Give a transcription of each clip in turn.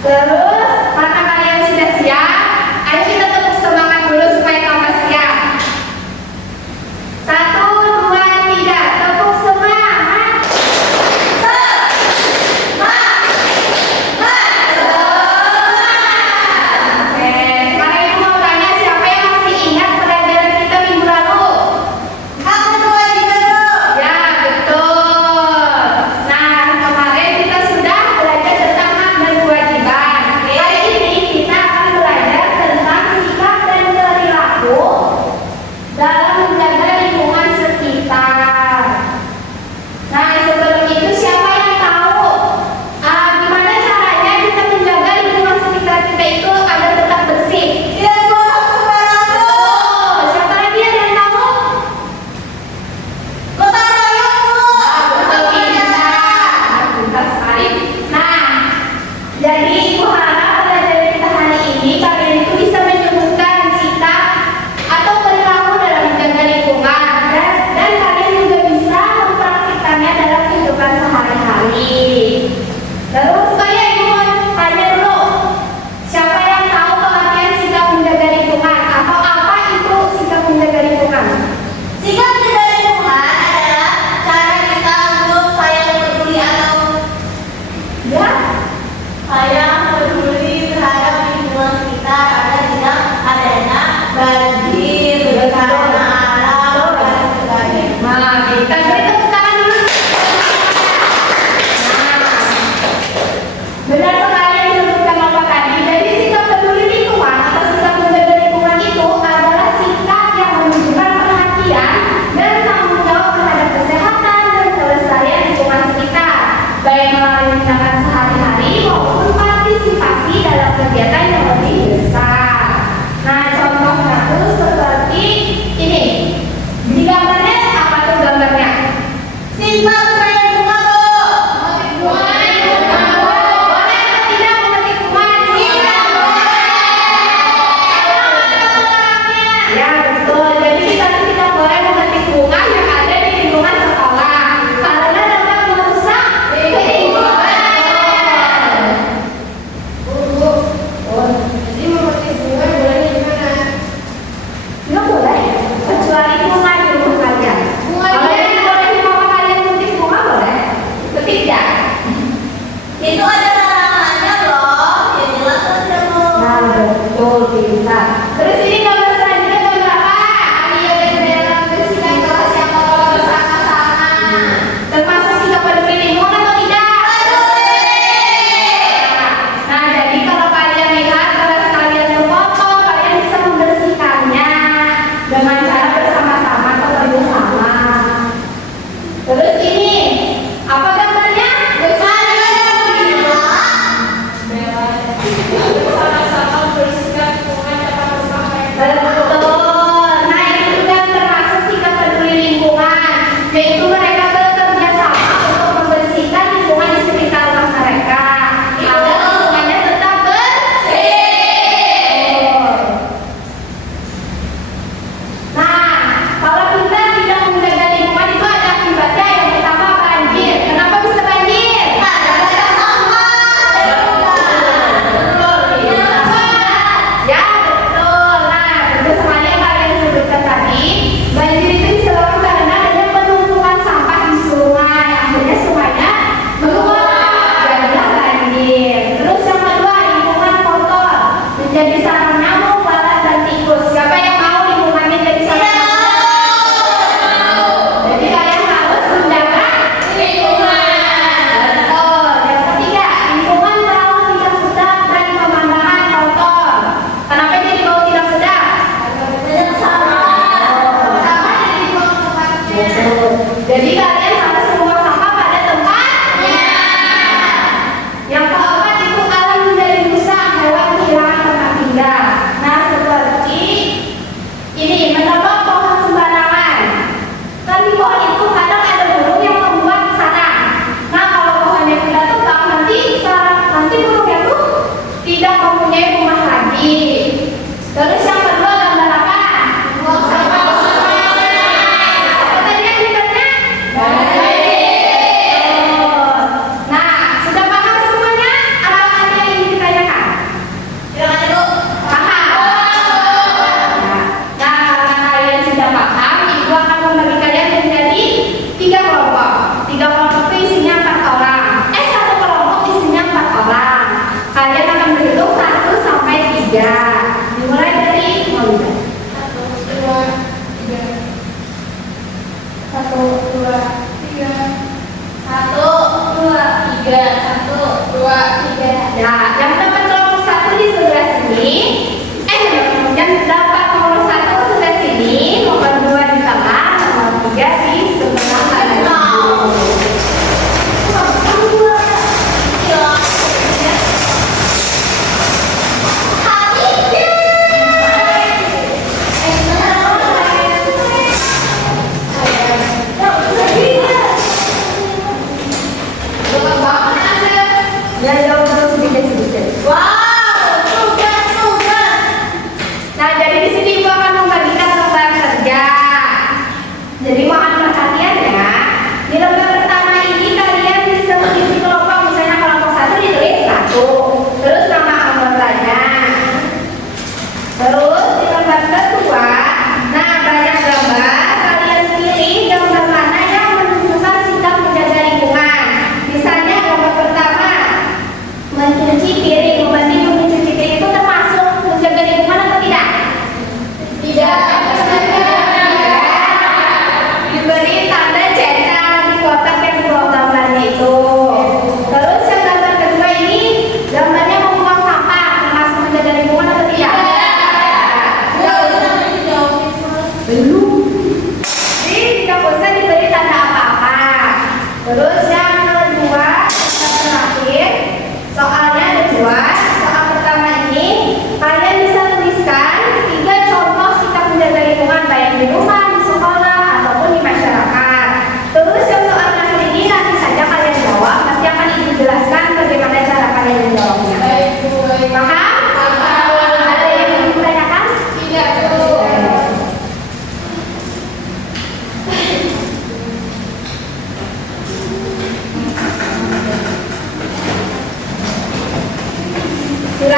Terus, apakah kalian sudah siap? Ayo kita tepuk semangat dulu supaya tambah siap. 1, 2, 3, tepuk semangat. Oke, sekarang ibu mau tanya siapa yang masih ingat pelajaran kita minggu lalu? Ya, betul. Nah, kemarin kita sudah belajar tentang hak dan kewajiban. Hari ini kita akan belajar tentang sikap dan perilaku dalam menjaga lingkungan sekitar. Nah, sebelum itu siapa yang tahu gimana caranya kita menjaga lingkungan sekitar kita itu agar tetap bersih? Oh, siapa lagi yang tahu? Pintar sekali. Nah, jadi ibu harap pelajaran kita hari ini kalian itu bisa menyebutkan sikap atau perilaku dalam menjaga lingkungan dan kalian juga bisa mempraktikkannya dalam kehidupan sehari-hari. Terus saya ibu mau tanya dulu, siapa yang tahu pengertian sikap menjaga lingkungan atau apa itu sikap menjaga lingkungan? Sikap menjaga lingkungan adalah cara kita untuk sayang peduli atau Ya, sayang peduli terhadap lingkungan sekitar agar tidak adanya banjir, bencana alam dan sebagainya. nah kita beri tepuk tangan dulu. Nah, benar sekali yang disebutkan Bapak tadi. Jadi sikap peduli lingkungan atau sikap menjaga lingkungan itu adalah sikap yang menunjukkan perhatian dan tanggung jawab terhadap kesehatan dan kelestarian lingkungan sekitar, baik melalui tindakan sehari-hari maupun partisipasi dalam kegiatan yang lebih besar. Nah, contohnya tuh seperti ini. Di gambarnya apa tuh gambarnya? Sikap menjaga lingkungan Boleh atau tidak memetik bunga di sini? Ya, betul. Jadi kita tidak boleh memetik bunga yang ada di lingkungan sekolah karena dapat merusak lingkungan. Jadi memetik bunga boleh di mana? Nggak boleh, kecuali bunga di rumah kalian. Kalau yang boleh di rumah kalian memetik bunga boleh, ketiga. itu ada larangannya loh, ya jelas aja loh. Nah, betul, pintar. Terus ini gambar selanjutnya gambar apa? Ayo dalam bersihkan kelas yang kotor bersama-sama. Termasuk sikap peduli lingkungan atau tidak? Nah, jadi kalau kalian lihat kelas kalian yang kotor, kalian bisa membersihkannya dengan cara bersama-sama atau bersama. Terus ini apa gambarnya? Bersama-sama bersihkan lingkungan dapat bersampai. Betul. Nah, itu juga termasuk sikap peduli lingkungan, yaitu mereka bekerja sama untuk membersihkan lingkungan di sekitar rumah mereka agar lingkungannya tetap bersih. Nah, kalau kita tidak menjaga lingkungan itu ada akibatnya. Yang pertama banjir. Kenapa bisa banjir? Ada sampah. Ya, betul. Nah, betul sekali yang kalian sebutkan tadi. Banjir itu disebabkan karena adanya penumpukan sampah di sungai. Akhirnya sungainya meluap, jadilah banjir. Terus yang kedua, lingkungan kotor menjadi sarang nyamuk, lalat, dan tikus. Siapa yang mau lingkungannya jadi sarang nyamuk? Jadi kalian harus menjaga lingkungan. Betul. Yang ketiga, lingkungan bau tidak sedap dan pemandangan kotor. Kenapa jadi bau tidak sedap? Banyak sampah. Sampah jadi dibuang ke tempatnya. Jadi kalian harus membuang sampah pada tempatnya. Yang keempat itu alam menjadi rusak, hewan kehilangan tempat tinggal. Nah, seperti ini, menebang pohon sembarangan. Kan di pohon itu kadang ada burung yang membuat sarang. Nah, kalau pohonnya kita tebang nanti burungnya tuh tidak mempunyai rumah lagi. Terus yang kedua gambar apa? Buang sampah. Apa tadi akibatnya? Nah, sudah paham semuanya arahannya yang ingin kita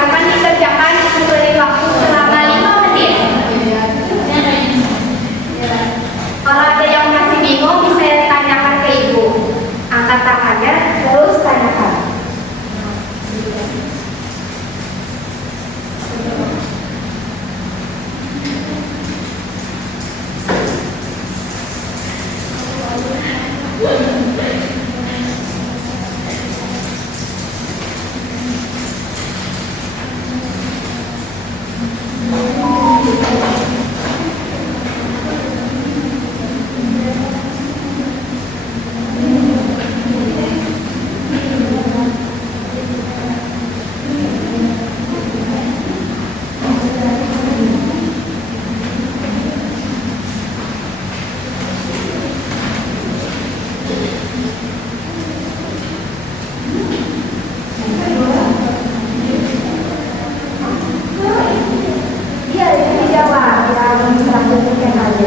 akan dikerjakan diberi waktu selama 5 menit. Kalau ada yang masih bingung bisa tanyakan ke ibu. Angkat tangannya terus tanyakan. Iya, dijawab. Yang terakhir aja.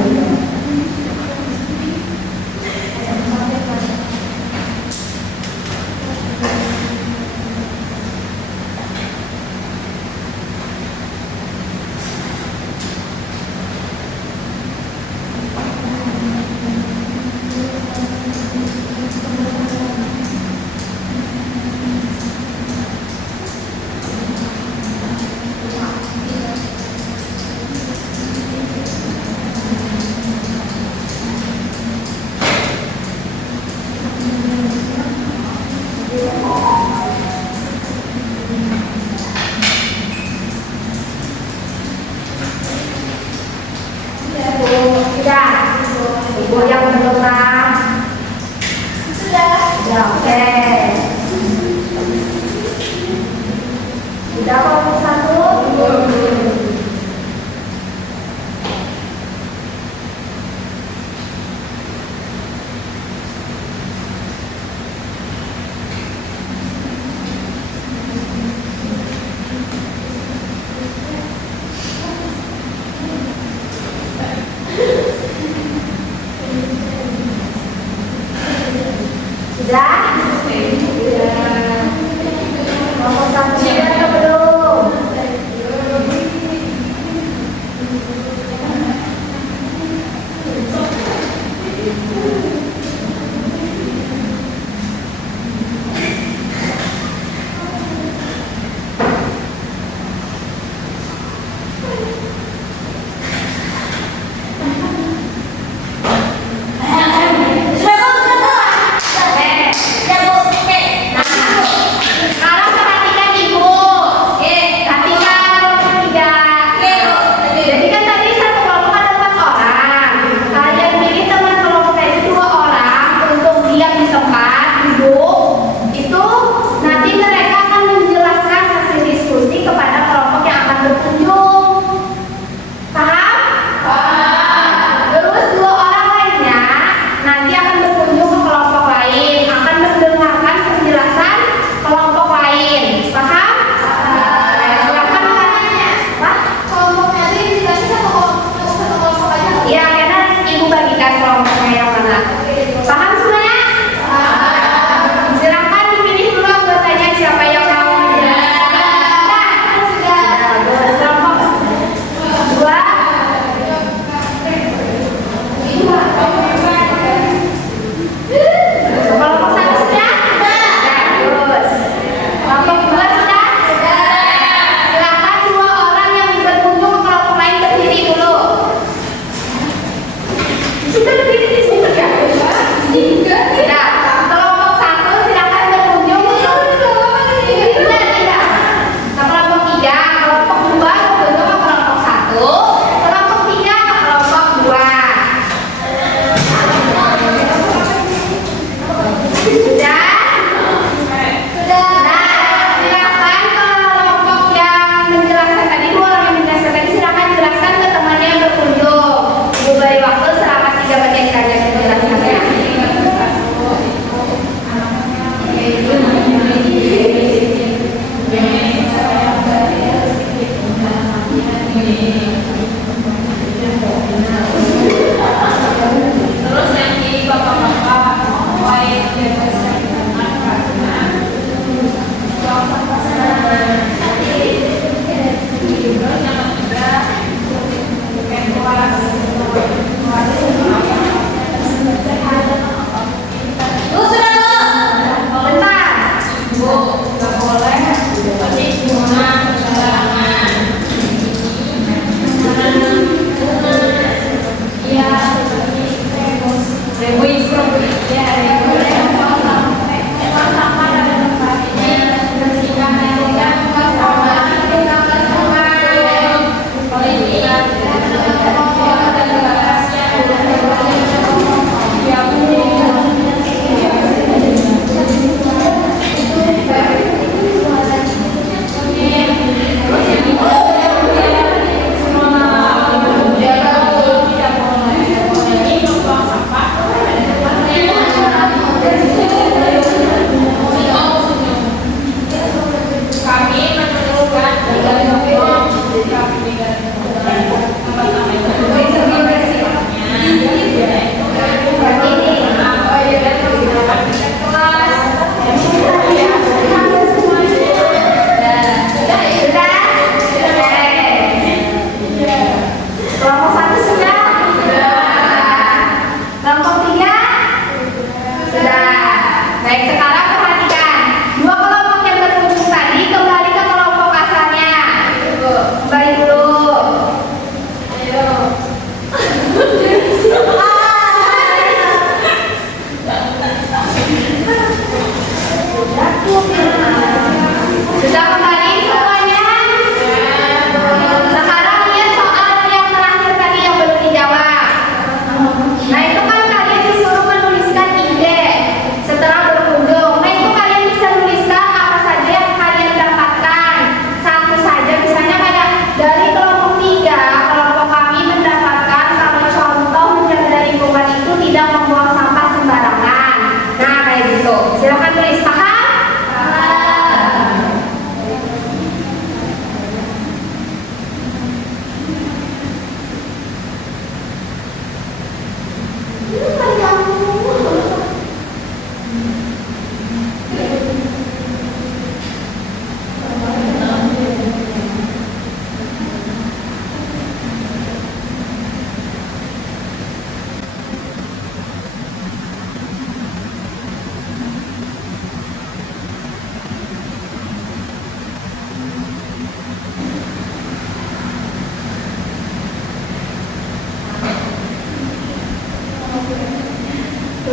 Sudah. Ibu yang belum Sudah. ya, oke. Sudah kelompok 1. Sudah? Kelompok 1 sudah atau belum?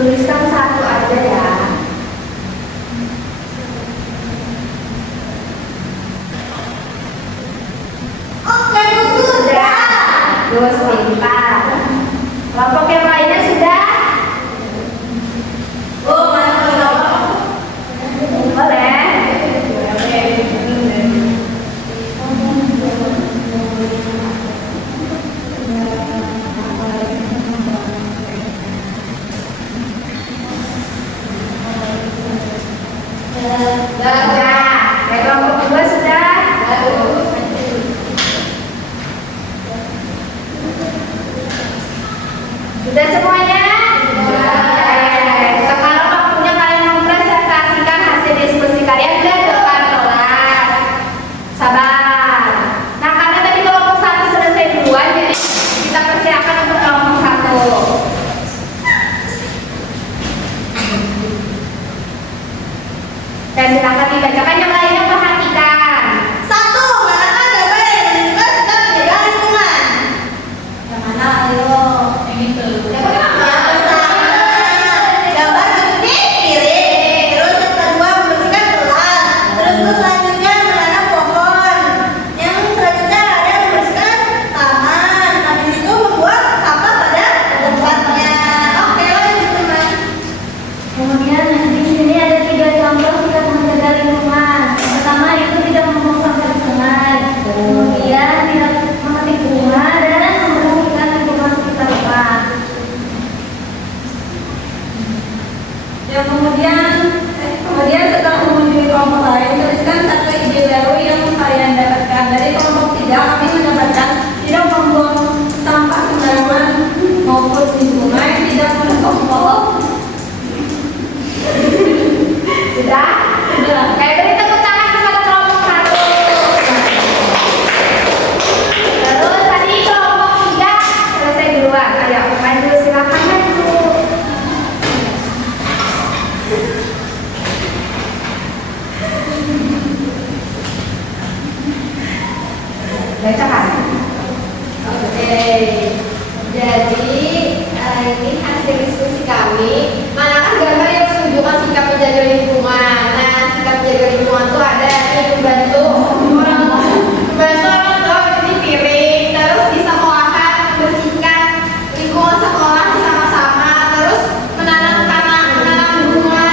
Tuliskan satu aja ya. Oke, Bu, sudah. Terus pintar. Kelompok yang lainnya sudah? Oh, mana kelompok? Boleh. Sudah. Yang kelompok kedua sudah? Sudah semuanya? Sekarang waktunya kalian mempresentasikan hasil diskusi kalian ke depan kelas. Sabar. Nah, karena tadi kelompok 1 selesai duluan, jadi kita persiapkan untuk kelompok 1. Dan silakan dibacakan, yang lainnya perhatikan. 1. Manakah gambar yang menunjukkan sikap menjaga lingkungan? Yang mana, ayo? Yang itu. Yang pertama, gambar bentuk piring. Terus yang kedua, membersihkan gelas. Terus selanjutnya menanam pohon. Yang selanjutnya ada membersihkan taman. Habis itu membuat sampah pada tempatnya. Oke, lanjut teman. Kemudian di sini ada 3 contoh sikap menjaga lingkungan. Pertama itu tidak membuang sampah di sungai. Kemudian tidak memetik bunga dan membersihkan lingkungan sekitar rumah. Yang kemudian setelah mengunjungi kelompok lain, tuliskan satu ide baru yang kalian dapatkan. Dari kelompok 3, kami mendapatkan tidak membuang sampah sembarangan maupun di sungai, tidak menebang pohon. Sudah? Sudah. Kayak beri tepuk tangan kepada kelompok 1. Terus tadi kelompok 3 selesai duluan. Ayo maju, silakan maju. Bacakan. Oke, jadi ini hasil diskusi kami. Manakah gambar yang menunjukkan sikap menjaga lingkungan? Nah, sikap menjaga lingkungan itu ada nih, membantu orang mencuci piring, terus di sekolahan membersihkan lingkungan sekolah bersama-sama, terus menanam bunga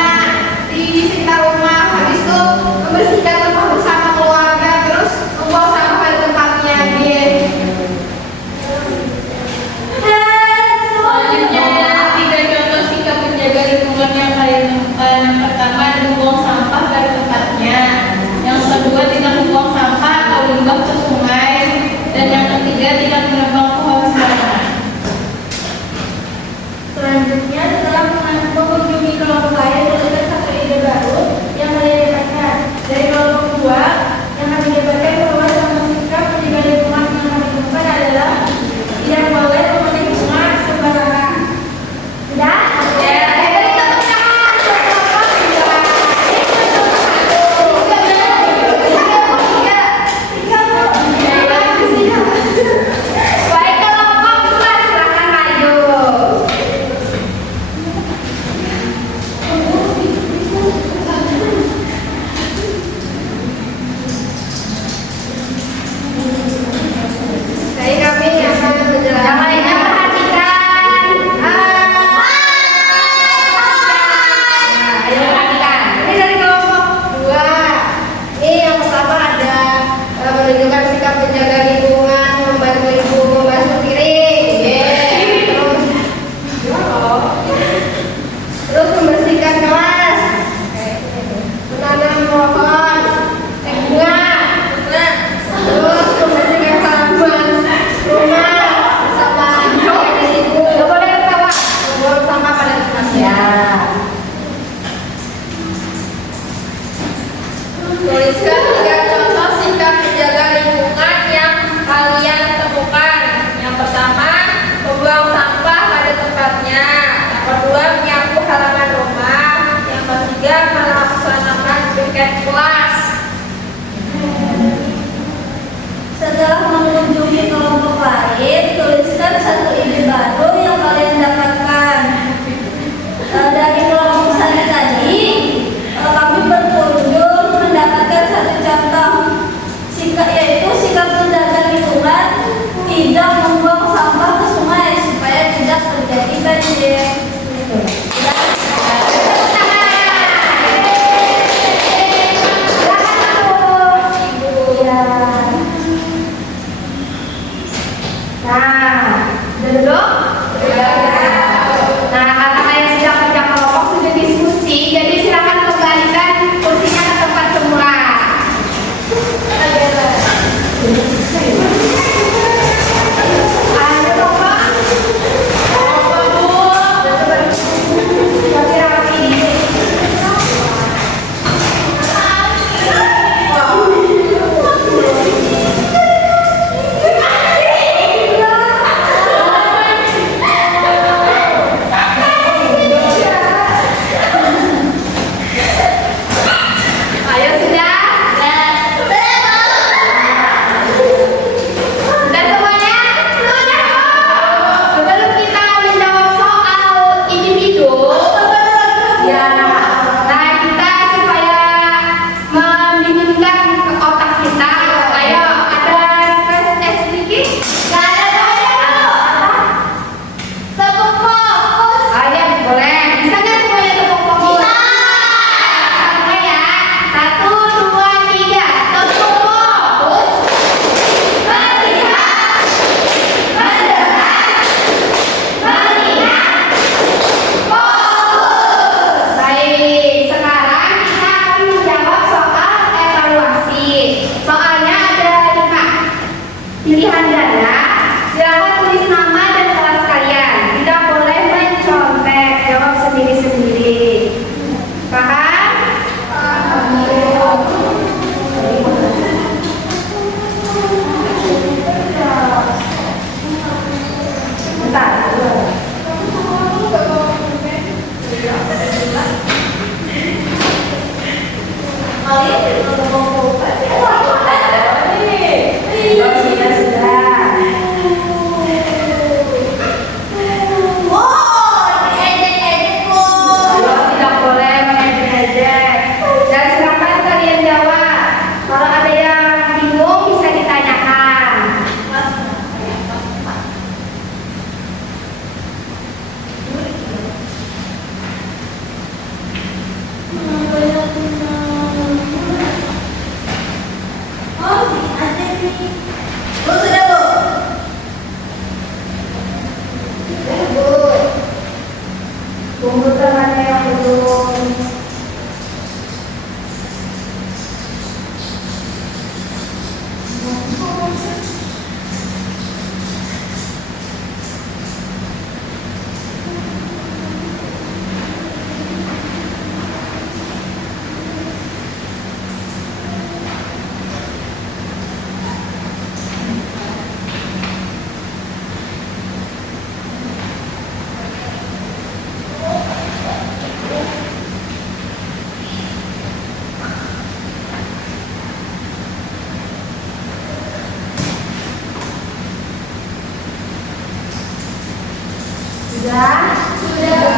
di sekitar rumah, habis itu membersihkan rumah bersama keluarga, terus membuang sampah pada tempatnya. Selanjutnya ada 3 contoh sikap menjaga Pilihan ganda, silakan tulis nama dan kelas kalian. Tidak boleh mencontek, jawab sendiri-sendiri. Paham? Bentar. Tidak boleh mengejek-ejek. Dan silakan kalian jawab. Kalau ada yang bingung bisa ditanyakan. Tunggu temannya yang belum. Sudah?